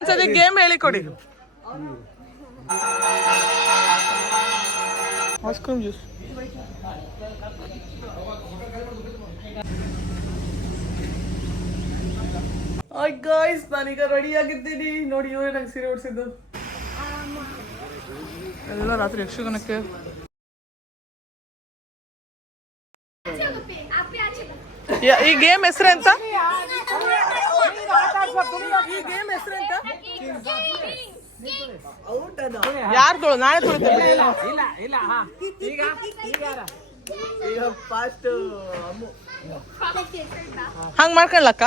ಸರಿ ಗೇಮ್ ಹೇಳಿ ಕೊಡಿ. Ice cream juice. Hi guys, ನಾನೀಗ ರೆಡಿ ಆಗಿದ್ದೀನಿ. ನೋಡಿ ಇವರೇ ನಂಗೆ ಸೀರೆ ಉಡ್ಸಿದ್ದು. ಎಲ್ಲ ರಾತ್ರಿ ಯಕ್ಷಗಾನಕ್ಕೆ. ಈ ಗೇಮ್ ಹೆಸರೆಂತ? ಈ ಗೇಮ್ ಹೆಸರೆಂತ? ಯಾರ್ದೋಳು? ನಾಳೆ ತೊಳಿತೇವೆ. ಹಂಗ್ ಮಾಡ್ಕೊಳ್ಳಕ್ಕ?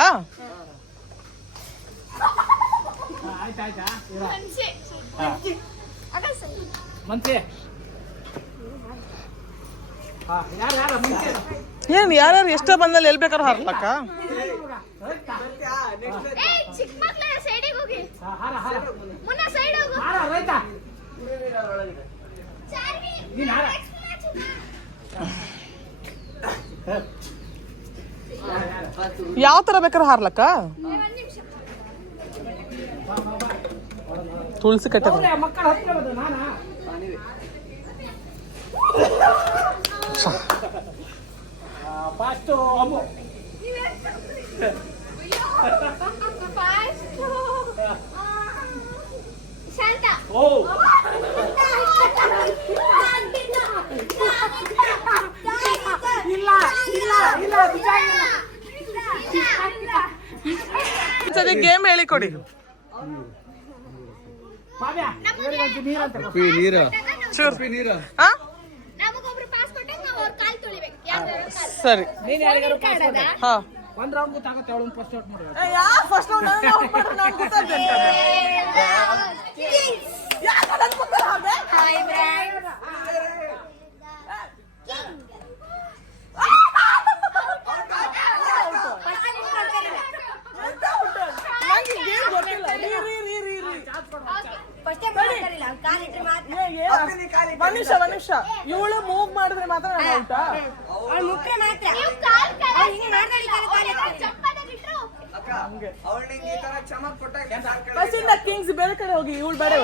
ಏನ್ ಯಾರ್ಯಾರು ಎಷ್ಟ ಬಂದಲ್ಲಿ ಎಲ್ ಬೇಕಾದ್ರೂ ಹಾರ್ಲಕ್ಕ? ಯಾವ ತರ ಬೇಕಾದ್ರೆ ಹಾರ್ಲಕ್ಕ? ತುಳಸಿ ಕಟ್ಟ ಸರಿ ಗೇಮ್ ಹೇಳಿ ಕೊಡಿ. ಸರಿ ಮನುಷ್ಯ ಇವಳು ಮೂವ್ ಮಾಡಿದ್ರೆ ಮಾತ್ರ ಕಿಂಗ್ಸ್ ಬೇರೆ ಕಡೆ ಹೋಗಿ ಇವಳು ಬೇರೆ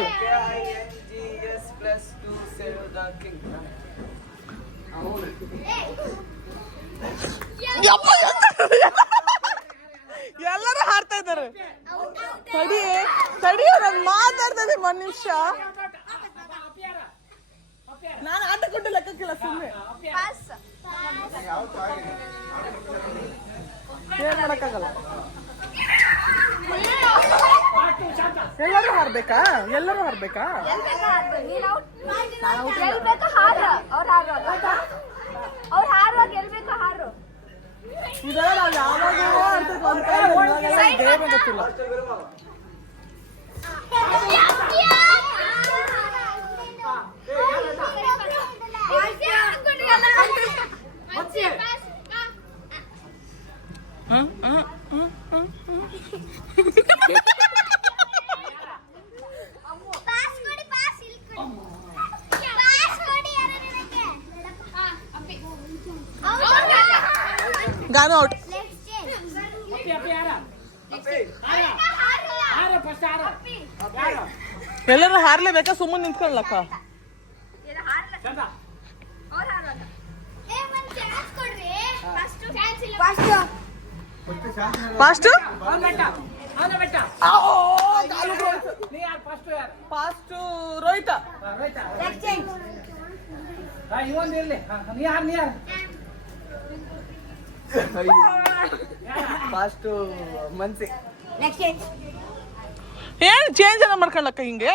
ಎಲ್ಲರೂ ಹಾಡ್ತಾ ಇದ್ದಾರೆ. ತಡಿ ನಾನು ಮಾತಾಡ್ತೇನೆ ಮನುಷ್ಯ. ನಾನು ಆಟ ಕೊಟ್ಟು ಲೆಕ್ಕಕ್ಕಿಲ್ಲ, ಸುಮ್ಮನೆ ಏನ್ ಮಾಡಕ್ಕಾಗಲ್ಲ. ಎಲ್ಲರೂ ಹಾರ್ಬೇಕಾ? ಇದೆಲ್ಲ ನಾವು ಯಾವಾಗ ಗೊತ್ತಿಲ್ಲ. ಗಾನು ಔಟ್. ಎಲ್ಲರೂ ಹಾರ್ಲೇಬೇಕಾ? ಸುಮ್ಮನೆ ನಿಂತ್ಕೊಳ್ಳಕ್ಕ? ಫಾಸ್ಟ್ ರೋಹಿತ. ಫಾಸ್ಟ್ ಮನ್ಸಿ. ಏನ್ ಚೇಂಜ್ ಎಲ್ಲ ಮಾಡ್ಕೊಳ್ಳಕ್ಕ ಹಿಂಗೆ?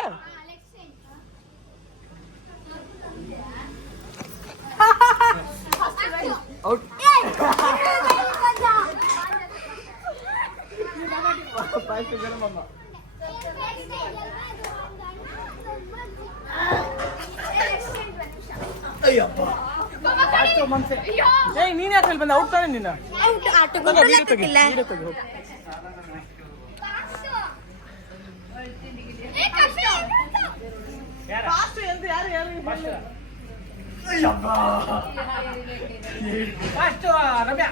ಔಟ್. ನೀನ್ ಯಾಕೆ ಬಂದ? ಔಟ್ ತಾನೆ ನಿನ್ನ. ರಮ್ಯಾ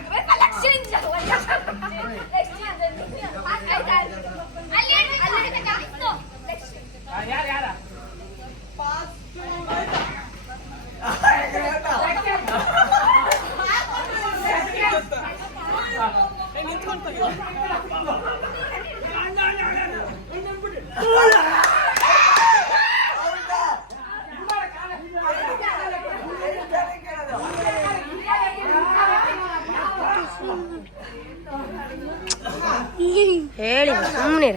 ಸುಮ್ಮನೆ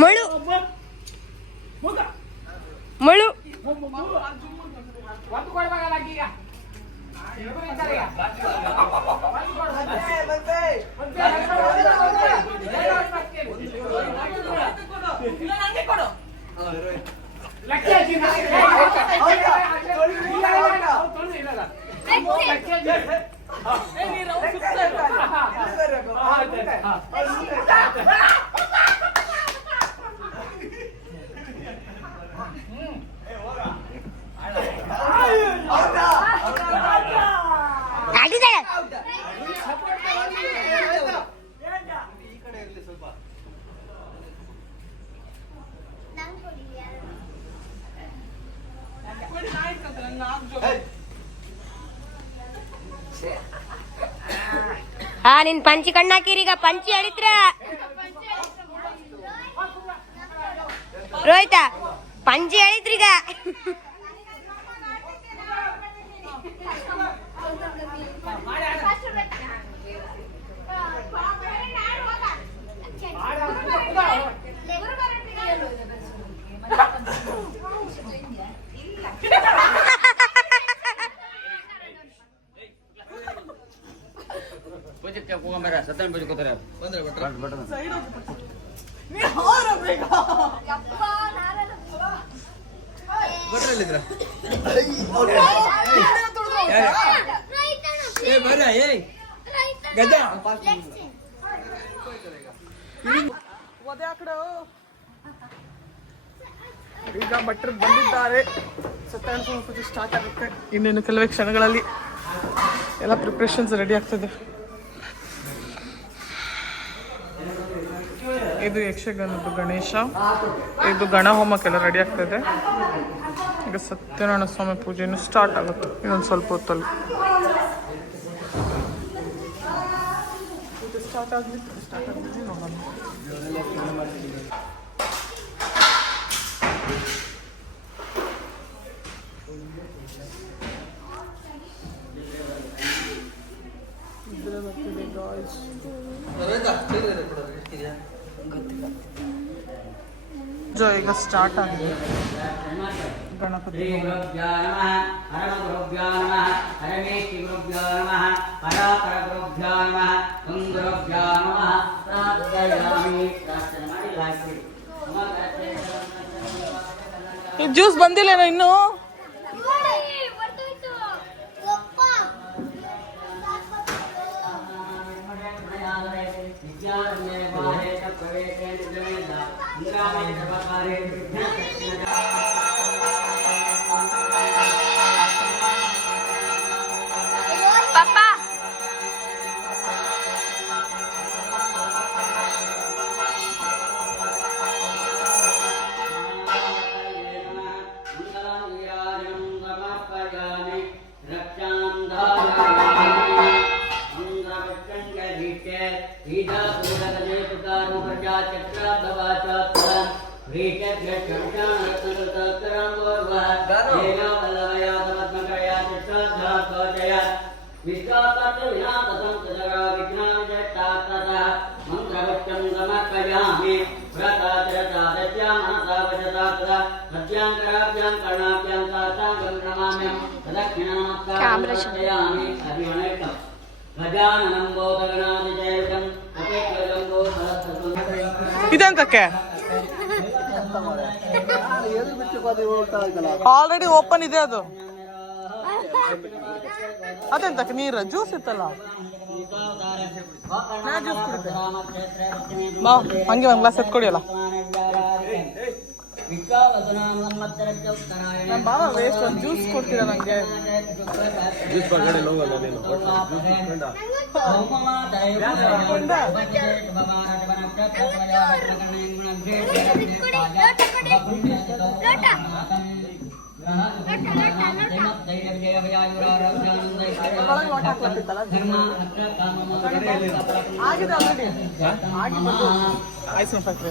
ಮಳು ಮಳು ನಿನ್ ಪಂಚಿ ಕಣ್ಣಾಕಿರೀಗ ಪಂಚಿ ಅಳಿತ್ರ ರೋಹಿತ ಪಂಚಿ ಅಳಿತ್ರೀಗ ಈಗ ಭಟ್ರು ಬಂದಿದ್ದಾರೆ. ಸತ್ಯಾನಾರಾಯಣ ಪೂಜೆ ಸ್ಟಾರ್ಟ್ ಆಗುತ್ತೆ ಇನ್ನೇನು ಕೆಲವೇ ಕ್ಷಣಗಳಲ್ಲಿ. ಎಲ್ಲ ಪ್ರಿಪ್ರೇಷನ್ಸ್ ರೆಡಿ ಆಗ್ತದೆ. ಇದು ಯಕ್ಷಗಾನದ್ದು ಗಣೇಶ, ಇದು ಗಣ ಹೋಮಕ್ಕೆಲ್ಲ ರೆಡಿ ಆಗ್ತದೆ. ಈಗ ಸತ್ಯನಾರಾಯಣ ಸ್ವಾಮಿ ಪೂಜೆಯನ್ನು ಸ್ಟಾರ್ಟ್ ಆಗುತ್ತೆ ಇನ್ನೊಂದು ಸ್ವಲ್ಪ ಹೊತ್ತಲ್ಲಿ. ಪೂಜೆ ಸ್ಟಾರ್ಟ್ ಆಗಲಿ ನೋಡೋಣ. ಈಗ ಸ್ಟಾರ್ಟ್ ಆಗಿದೆ ಗಣಪತಿ. ಜ್ಯೂಸ್ ಬಂದಿಲ್ಲೇನೋ ಇನ್ನು? ಇದೆಂತಕ್ಕೆ ಆಲ್ರೆಡಿ ಓಪನ್ ಇದೆ ಅದು. ಅದೆಂತಕ್ಕೆ ನೀರು ಜ್ಯೂಸ್ ಇತ್ತಲ್ಲ, ನಾ ಜ್ಯೂಸ್ ಕುಡಿದೆ. ಹಂಗೆ ಒಂದು ಗ್ಲಾಸ್ ಎತ್ಕೊಡಿಯಲ್ಲ. ನಮ್ಮ ಬಾಬಾ ವೇಸ್ಟ್ ಒಂದು ಜ್ಯೂಸ್ ಕೊಡ್ತೀರಾ ನಂಗೆ? ಜ್ಯೂಸ್ ಹೊರಗಡೆ ಹೋಗಲ್ಲ ನೀನು. ಆಗಿದೆ ಐಸ್ ಕ್ರೀಮ್ ಫ್ಯಾಕ್ಟ್ರಿ.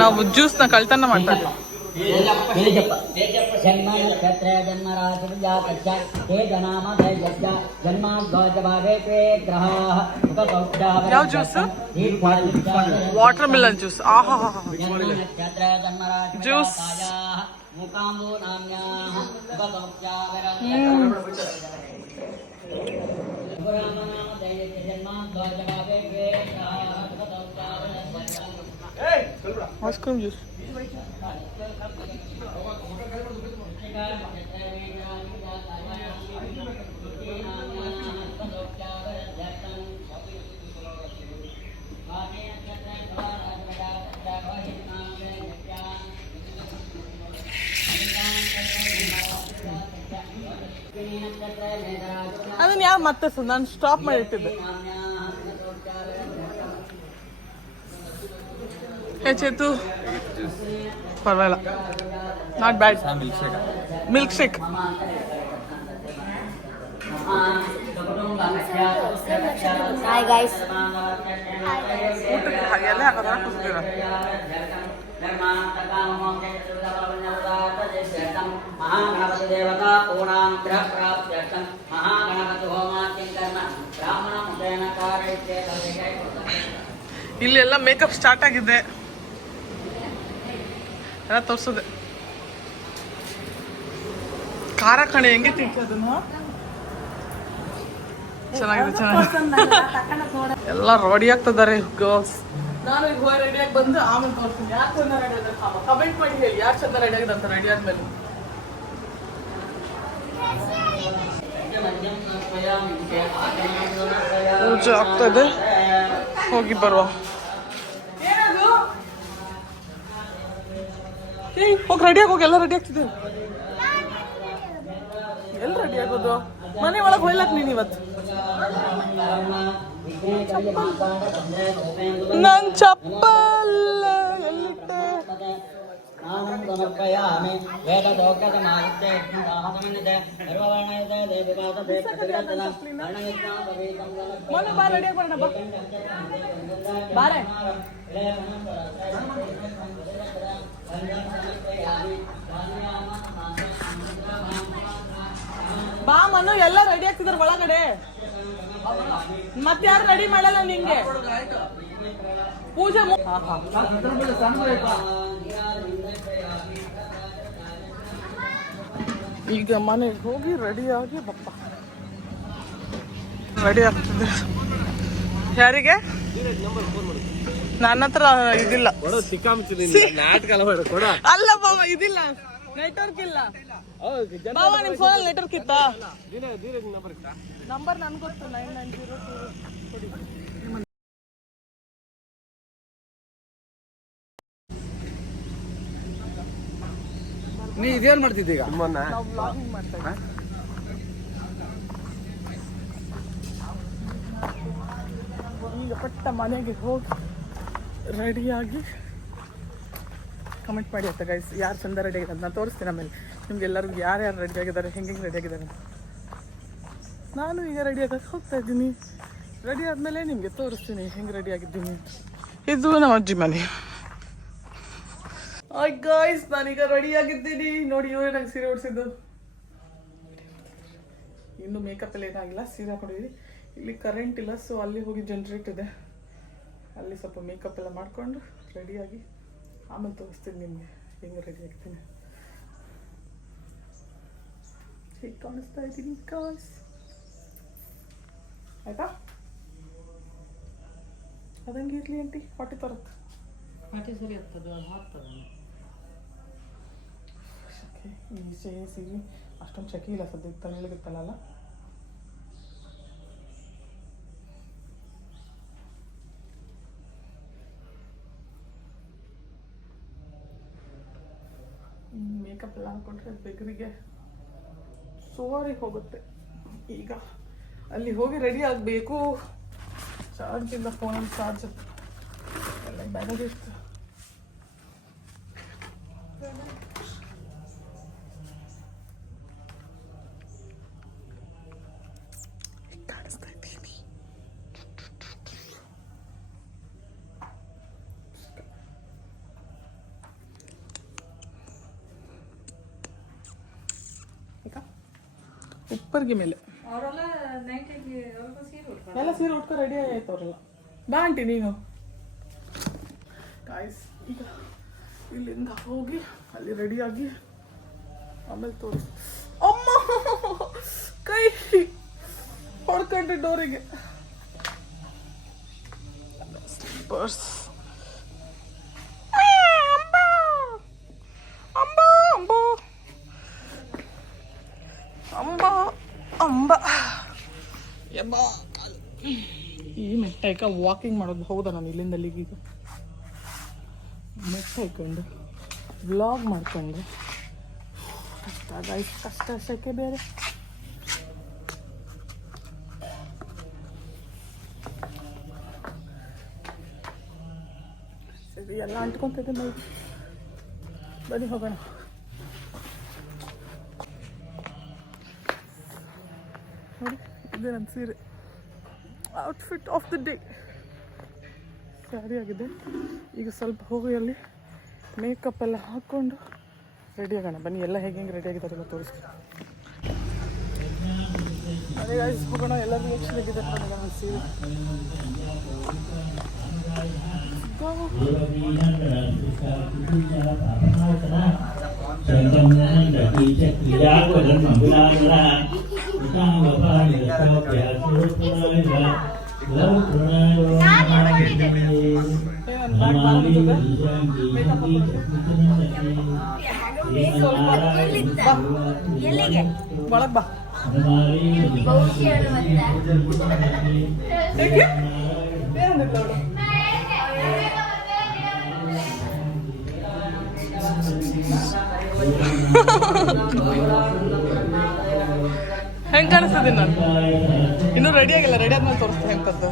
ನಾವು ಜ್ಯೂಸ್ನ ಕಳ್ತನ ಮಾಡ್ತಾ ಇದ್ದೀವಿ. ಯಾವ ಜ್ಯೂಸ್? Watermelon juice. ಆಹಾ ಜ್ಯೂಸ್. Ice cream juice. ಅದನ್ನ ಯಾವ ಮತ್ತೆ ನಾನು ಸ್ಟಾಪ್ ಮಾಡಿಟ್ಟಿದ್ದೆ. ಚೇತು ಪರವಾಗಿಲ್ಲ, not bad. Milkshake. Hi guys. ಊಟಕ್ಕೆ ಹಾಗೆಲ್ಲ ಹಾಕೋದ್ರ ಕೂಸ್ತೀರ. ಇಲ್ಲೆಲ್ಲ ಮೇಕಪ್ ಸ್ಟಾರ್ಟ್ ಆಗಿದೆ, ಎಲ್ಲ ತೋರ್ಸೋದೆ. ಖಾರ ಕಣೆ ಹೆಂಗೆ ತಿನ್ಸೋದನ್ನು. ಚೆನ್ನಾಗಿದೆ ಎಲ್ಲ ರೆಡಿ ಆಗ್ತಿದ್ದಾರೆ ಗರ್ಲ್ಸ್. ನಾನು ಈಗ ಹೋಗಿ ರೆಡಿಯಾಗಿ ಬಂದು ಆಮೇಲೆ ತೋರಿಸ್ತೀನಿ ಯಾರು ಚಂದ ರೆಡಿ ಆಗಿದೆ. ಕಮೆಂಟ್ ಮಾಡಿ ಹೇಳಿ ಯಾರು ಚಂದ ರೆಡಿ ಆಗಿದೆ ಅಂತ. ರೆಡಿ ಆದ್ಮೇಲೆ ಪೂಜೆ ಆಗ್ತದೆ, ಹೋಗಿ ಬರುವ. ಹೋಗಿ ರೆಡಿಯಾಗಿ ಹೋಗಿ. ಎಲ್ಲ ರೆಡಿ ಆಗ್ತಿದೆ. ಎಲ್ಲಿ ರೆಡಿ ಆಗೋದು? ಮನೆ ಒಳಗೆ ಹೋಗ್ಲಕ್ ನೀನು ಇವತ್ತು. ನನ್ ಚಪ್ಪಲ್ ಎಲ್ಲಿಟ್ಟೆ? ಮೊನ್ನೆ ಬಾ ರೆಡಿ ಆಗೋಣ ಬಾ ಬಾರೆ. ಬಾ ಮನು, ಎಲ್ಲ ರೆಡಿ ಆಗ್ತಿದಾರೆ ಒಳಗಡೆ. ಮತ್ತೆ ಯಾರು ರೆಡಿ ಮಾಡಲ್ಲ ನಿಂಗೆ ಪೂಜೆ. ಈಗ ಮನೆಗೆ ಹೋಗಿ ರೆಡಿಯಾಗಿ ಬಪ್ಪ. ರೆಡಿ ಆಗ್ತಿದೆ. ಯಾರಿಗೆ? ನನ್ನ ಹತ್ರ ಇದಿಲ್ಲ. ಅಲ್ಲ ಬಾವ, ಇದಿಲ್ಲ, ನೆಟ್ವರ್ಕ್ ಇಲ್ಲ. ಬಾವ ನಿಮ್ ಫೋನಲ್ಲಿ ನೆಟ್ವರ್ಕ್ ಇತ್ತಾ? ನಂಬರ್ ನನ್ಗೆ ಗೊತ್ತು, 9902. ನೀ ಇದೇನ್ ಮಾಡ್ತಿದ್ದಿ ಈಗ? ನಾವು ವ್ಲಾಗಿಂಗ್ ಮಾಡ್ತಾ ಇದ್ದೀವಿ. ಈಗ ಪಟ್ಟ ಮನೆಗೆ ಹೋಗಿ ರೆಡಿಯಾಗಿ ಕಮೆಂಟ್ ಮಾಡಿ ಅಂತ ಗೈಸ್. ಯಾರು ಚಂದ ರೆಡಿ ಆಗಿದೆ ಅಂತ ನಾನು ತೋರಿಸ್ತೀನಿ ಆಮೇಲೆ ನಿಮ್ಗೆ ಎಲ್ಲರಿಗೂ ಯಾರ್ಯಾರು ರೆಡಿ ಆಗಿದ್ದಾರೆ, ಹೆಂಗೆ ರೆಡಿ ಆಗಿದ್ದಾರೆ. ನಾನು ಈಗ ರೆಡಿ ಆಗಕ್ಕೆ ಹೋಗ್ತಾ ಇದ್ದೀನಿ. ರೆಡಿ ಆದಮೇಲೆ ನಿಮಗೆ ತೋರಿಸ್ತೀನಿ ಹೆಂಗೆ ರೆಡಿ ಆಗಿದ್ದೀನಿ. ಇದು ನಮ್ಮ ಅಜ್ಜಿ ಮನೆ. ಹಾಯ್ ಗಾಯ್ಸ್, ನಾನೀಗ ರೆಡಿ ಆಗಿದ್ದೀನಿ. ನೋಡಿ ಇವರೇ ನಂಗೆ ಸೀರೆ ಉಡಿಸಿದ್ದು. ಇನ್ನು ಮೇಕಪ್ ಎಲ್ಲ ಏನಾಗಿಲ್ಲ, ಸೀರೆ ಹಾಕೊಂಡಿದ್ದೀನಿ. ಇಲ್ಲಿ ಕರೆಂಟ್ ಇಲ್ಲ, ಸೊ ಅಲ್ಲಿ ಹೋಗಿ ಜನರೇಟ್ ಇದೆ, ಅಲ್ಲಿ ಸ್ವಲ್ಪ ಮೇಕಪ್ ಎಲ್ಲ ಮಾಡಿಕೊಂಡು ರೆಡಿಯಾಗಿ ಆಮೇಲೆ ತೋರಿಸ್ತೀನಿ ನಿಮಗೆ ಹೆಂಗೆ ರೆಡಿ ಆಗ್ತೀನಿ. ಹೀಗೆ ಕಾಣಿಸ್ತಾ ಇದ್ದೀನಿ ಗಾಯ್ಸ್. ಆಯ್ತಾ? ಅದಂಗೆ ಇರಲಿ ಆಂಟಿ. ಹೊಟ್ಟೆ ತರಕ್ಕೆ ಹೊಟ್ಟೆ ಸರಿ ಆಗ್ತದೆ, ಅದು ಹಾಕ್ತದೆ. ಈ ಸೀರೆ ಅಷ್ಟೊಂದು ಶೆಕೆ ಇಲ್ಲ ಸದ್ಯಕ್ಕೆ, ತಣ್ಣಗಿತ್ತಲ್ಲ. ಮೇಕಪ್ ಎಲ್ಲ ಹಾಕೊಂಡ್ರೆ ಬೆಗರಿಗೆ ಸೋರಿ ಹೋಗುತ್ತೆ. ಈಗ ಅಲ್ಲಿ ಹೋಗಿ ರೆಡಿ ಆಗಬೇಕು. ಚಾರ್ಜ್ ಇಲ್ಲ ಫೋನಲ್ಲಿ, ಚಾರ್ಜ್ ಎಲ್ಲ ಬ್ಯಾಗಲ್ಲಿ ಇರ್ತದೆ. ಉಪ್ಪರ್ಗೆ ಮೇಲೆ ಅವರೆಲ್ಲ ನೈಟಿಗೆ ಅವ್ರಿಗೂ ಸೀರೆ ಉಟ್ಕೊಂಡು ಎಲ್ಲ ಸೀರೆ ಉಟ್ಕೊ ರೆಡಿ ಆಯ್ತು ಅವರೆಲ್ಲ. ಬಾ ಆಂಟಿ ನೀನು. ಗಾಯ್ಸ್ ಈಗ ಇಲ್ಲಿಂದ ಹೋಗಿ ಅಲ್ಲಿ ರೆಡಿಯಾಗಿ ಆಮೇಲೆ ತೋರಿಸ್. ಅಮ್ಮ ಕೈ ಹೊಡ್ಕೊಂಡ್ರೆ ಡೋರಿಗೆ. ಸ್ಲಿಪ್ಪರ್ಸ್. ಅಂಬ ಯಬ್ಬ ಈ ಮೆಟ್ಟ ಈಗ ವಾಕಿಂಗ್ ಮಾಡೋದು ಹೌದಾ? ನಾನು ಇಲ್ಲಿಂದ ಅಲ್ಲಿಗೆ ಈಗ ಮೆಟ್ಟ ಹಾಕೊಂಡು ವ್ಲಾಗ್ ಮಾಡ್ಕೊಂಡು ಕಷ್ಟ ಗಾಯ್ಸ್, ಕಷ್ಟ ಅಷ್ಟಕ್ಕೆ ಬೇರೆ. ಸರಿ ಎಲ್ಲ ಅಂಟ್ಕೊಂತಿದ್ದೆ ನಾವು. ಬನ್ನಿ ಹೋಗೋಣ. ನೋಡಿ ಇದೆ ನನ್ನ ಸೀರೆ, outfit of the day. Sari ಆಗಿದೆ. ಈಗ ಸ್ವಲ್ಪ ಹೋಗಿ ಅಲ್ಲಿ ಮೇಕಪ್ ಎಲ್ಲ ಹಾಕ್ಕೊಂಡು ರೆಡಿ ಆಗೋಣ. ಬನ್ನಿ ಎಲ್ಲ ಹೇಗೆ ರೆಡಿ ಆಗಿದ್ದಾರೆ ಎಲ್ಲ ತೋರಿಸ್ತೀನಿ. ಅದೇ ಗಾಯ್ಸ್ ಹೋಗೋಣ. ಎಲ್ಲರೂ ಎಷ್ಟು ಹೇಗಿದೆ ನನ್ನ ಸೀರೆ. ಎಲ್ಲಿಗೆ ಒಳಗೆ ಬಾ. ಹೆಂಗೆ ಕಾಣಿಸ್ತದೆ? ನಾನು ಇನ್ನೂ ರೆಡಿ ಆಗಿಲ್ಲ. ರೆಡಿ ಆದ್ಮೇಲೆ ತೋರಿಸ್ತೀನಿ ಹೆಂಗದ್ದು.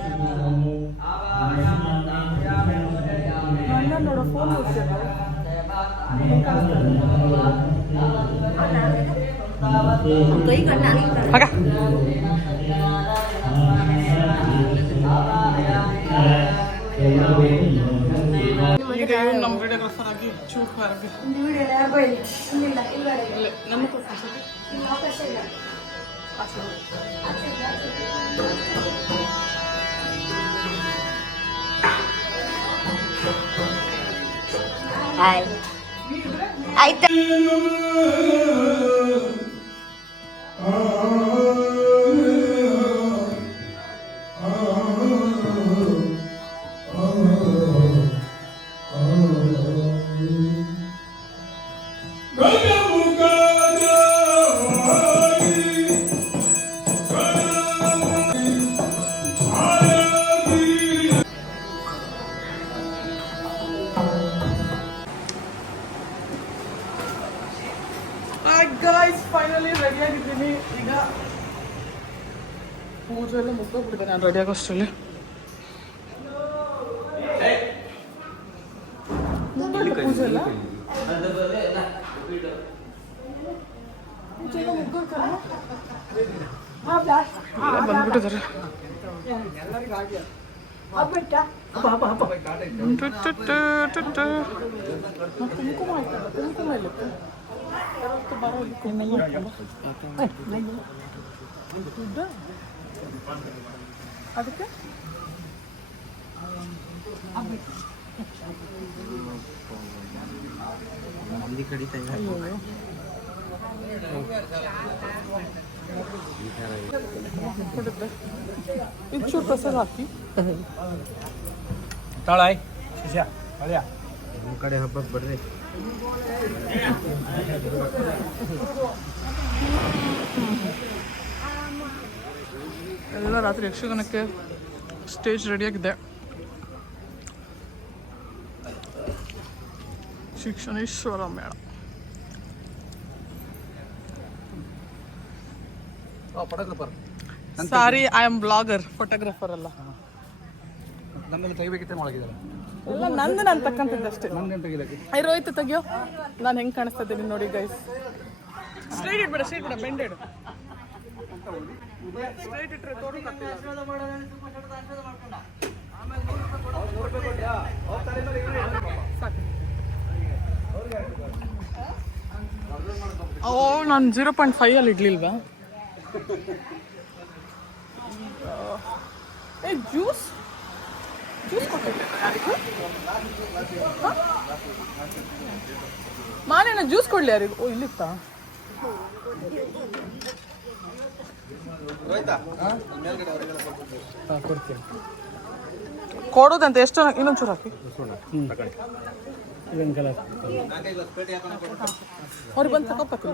ನನ್ನ ನೋಡೋ ಫೋನ್ ಹಾಗ ಈಗ ನಮ್ಮ ವಿಡಿಯೋಗ್ರಾಫರ್ ಆಗಿ ಚೂಪ್ ಆಗಿ ನಮ್ಮ ಹಾಯ್ ಆಯ್ತಾ? ಗಾಯ್ಸ್ ಫೈನಲಿ ರೆಡಿ ಆಗಿದ್ದೀನಿ. ಈಗ ಪೂಜೆ ಎಲ್ಲ ಮುಗ್ದೋಗ್ಬಿಟ್ಟಿದೆ. ನಾನು ರೆಡಿ ಆಗೋಷ್ಟರಲ್ಲಿ ಪೂಜೆ ಎಲ್ಲ ಬಂದ್ಬಿಟ್ಟಿದ್ದಾರೆ. ಕುಂಕುಮ ಆಯ್ತಲ್ಲ, ಕುಂಕುಮ ಇಲ್ಲ ಅದಕ್ಕೆ ಇದು ಚೂರು ಪ್ರಸಾದ ಹಾಕಿ ತಾಳಾಯ್ ಶಿಷ್ಯ ಅಳ್ಯ ನಿಮ್ಮ ಕಡೆ ಹಬ್ಬಕ್ಕೆ ಬರ್ರಿ. ಎಲ್ಲ ರಾತ್ರಿ ಯಕ್ಷಗಾನಕ್ಕೆ ಸ್ಟೇಜ್ ರೆಡಿಯಾಗಿದೆ. ಶಿಕ್ಷಣೇಶ್ವರ ಮೇಳ. Photographer sorry, I am blogger, photographer ಅಲ್ಲ. ನನ್ನೆಲ್ಲ ತೆಗಿಬೇಕಿತ್ತೆ ಮಾಡಿದ್ದಾರೆ. ಎಲ್ಲ ನಂದು ನಾನು ತಕ್ಕಂತಿದ್ದಷ್ಟೇ. ನನ್ನೇನು ತೆಗಿಲಕ್ಕೆ ರೋಹಿತ್ ತೆಗಿಯೋ. ನಾನು ಹೆಂಗೆ ಕಾಣಿಸ್ತಾ ಇದ್ದೀನಿ ನೋಡಿ ಗೈಸ್. ಸ್ಟ್ರೈಟ್ ಇಡ್ಬೇಡ, ಸ್ಟ್ರೈಟ್ ಬೇಡ, ಬೆಂಡ್ ಇಡು. ಸ್ಟ್ರೈಟ್ ಇಟ್ಟರೆ ತೋರಿಸ್ತೀನಿ. ಸಾಕು. ಓ ನಾನು 0.5 ಇಡ್ಲಿಲ್ವಾ ಏ ಜ್ಯೂಸ್ ಕೊಟ್ಟಿಲ್ಲ ಯಾರಿಗೂ ಮಾನೇನ ಜ್ಯೂಸ್ ಕೊಡ್ಲಿ ಯಾರಿಗೂ ಓ ಇಲ್ಲಿತ್ತಾ ಕೊಡ್ತೀನಿ ಕೊಡೋದಂತ ಎಷ್ಟು ಇನ್ನೊಂಚೂರು ಹಾಕಿ ಇದೊಂದು ಕಲರ್ ಅವ್ರಿಗೆ ಬಂದು ತಗೋಬೇಕು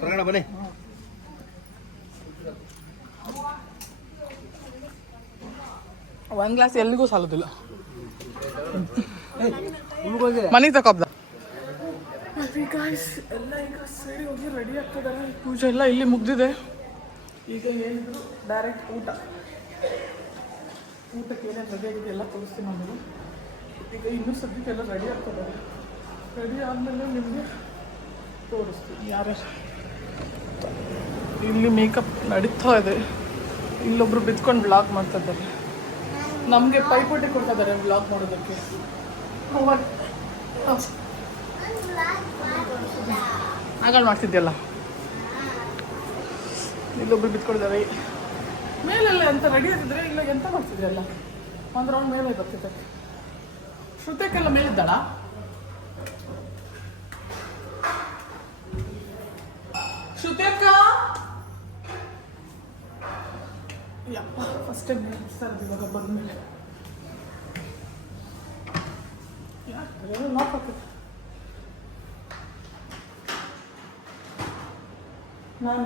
ಹೊರಗಡೆ ಬನ್ನಿ ಒಂದು ಗ್ಲಾಸ್ ಎಲ್ಲಿಗೂ ಸಾಲೋದಿಲ್ಲ ಮನೆಗೆ ತಗೊಬ್ದ ಎಲ್ಲ ಈಗ ಸೈಡ್ ಹೋಗಿ ರೆಡಿ ಆಗ್ತಿದ್ದಾರೆ ಪೂಜೆ ಎಲ್ಲ ಇಲ್ಲಿ ಮುಗ್ದಿದೆ ಈಗ ಏನಿದ್ರು ಡೈರೆಕ್ಟ್ ಊಟಕ್ಕೆ ಏನೇನು ರೆಡಿ ಆಗಿದೆ ಎಲ್ಲ ತೋರಿಸ್ತೀನಿ ನಾನು ಈಗ ಇನ್ನೂ ಸದ್ಯಕ್ಕೆಲ್ಲ ರೆಡಿ ಆಗ್ತಿದ್ದಾರೆ ರೆಡಿ ಆದಮೇಲೆ ನಿಮಗೆ ತೋರಿಸ್ತೀನಿ ಯಾರ್ಯಾರು ಇಲ್ಲಿ ಮೇಕಪ್ ನಡೀತಾ ಇದೆ ಇಲ್ಲೊಬ್ರು ಬಿದ್ಕೊಂಡು ವ್ಲಾಗ್ ಮಾಡ್ತಾ ಇದ್ದಾರೆ ನಮಗೆ ಪೈಪೋಟಿ ಕೊಡ್ತಾ ಇದ್ದಾರೆ ವ್ಲಾಗ್ ಮಾಡೋದಕ್ಕೆ ಆಗ ಮಾಡ್ತಿದ್ಯಲ್ಲ ಇಲ್ಲೊಬ್ರು ಬಿತ್ಕೊಂಡಿದ್ದಾರೆ ಮೇಲೆಲ್ಲ ಎಂತ ರೆಡಿ ಆಗಿದ್ರೆ ಇಲ್ಲ ಎಂತ ಮಾಡ್ತಿದ್ಯಲ್ಲ ಒಂದು ರೌಂಡ್ ಮೇಲೆ ಬರ್ತಿದ್ದೆ ಶ್ರುತಕ್ಕೆಲ್ಲ ಮೇಲಿದ್ದಾಳ ಶ್ರುತಕ್ಕ ಯಪ್ಪ ಫಸ್ಟ್ ಟೈಮ್ ಸರ್ ಇವಾಗ ಬಂದ್ಮೇಲೆ ಯಾಕೆ ಲಾಕ್ ಹಾಕಿದೆ ನಾನು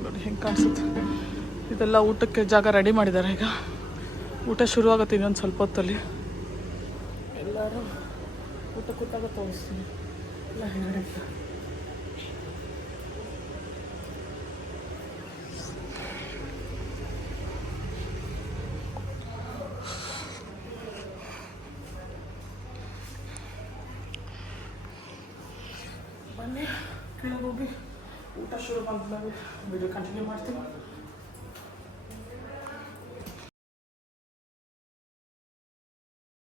ನೋಡಿ ಹೆಂಗೆ ಕಾಣಿಸುತ್ತೆ ಇದೆಲ್ಲ ಊಟಕ್ಕೆ ಜಾಗ ರೆಡಿ ಮಾಡಿದ್ದಾರೆ ಈಗ ಊಟ ಶುರುವಾಗುತ್ತೆ ಇನ್ನೊಂದು ಸ್ವಲ್ಪ ಹೊತ್ತಲ್ಲಿ ಎಲ್ಲರೂ ಊಟ ಕೂತಾಗ ತೋರಿಸ್ತೀನಿ ಎಲ್ಲ ಹೇಳಿ ಬನ್ನಿ ಕೆಳಗೆ ಹೋಗಿ ಊಟ ಶುರು ಮಾಡಿದ್ಮೇಲೆ ವಿಡಿಯೋ ಕಂಟಿನ್ಯೂ ಮಾಡ್ತೀನಿ